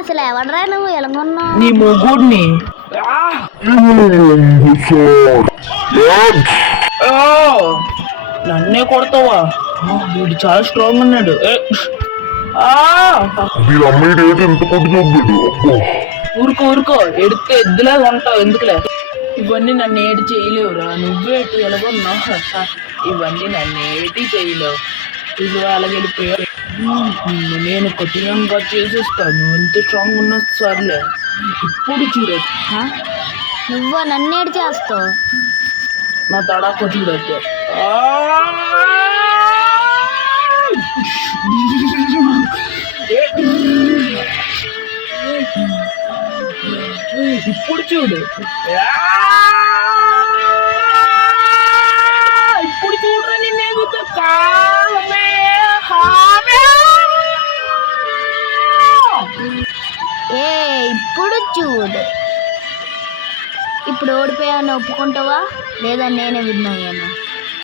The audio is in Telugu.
అసలు ఎవడరా నువ్వు ఎలాగొన్నావు? నీ మొగుడిని. నన్నే కొడతావా? వీడు చాలా స్ట్రాంగ్ ఉన్నాడు. ఊరుకో ఊరుకో, ఎడితే ఎద్దులే ఉంటావు ఎందుకులే. ఇవన్నీ నన్ను ఏటి చేయలేవురా. నువ్వే ఎలాగొన్నావు? ఇవన్నీ నన్ను ఏటి చేయలేవు. ఇది అలాగెళ్ళిపోయా. నేను కఠినంగా చేసేస్తాను. ఎంత స్ట్రాంగ్ ఉన్నా సర్లే. ఇప్పుడు చూడదు నువ్వు నన్నేడు చేస్తావు? నా తడాక చూడద్దు. ఇప్పుడు చూడు. ఇప్పుడు చూడరా నిన్నే ఇప్పుడు చూడు. ఇప్పుడు ఓడిపోయాను ఒప్పుకుంటావా లేదా నేనే విన్ అయ్యాను?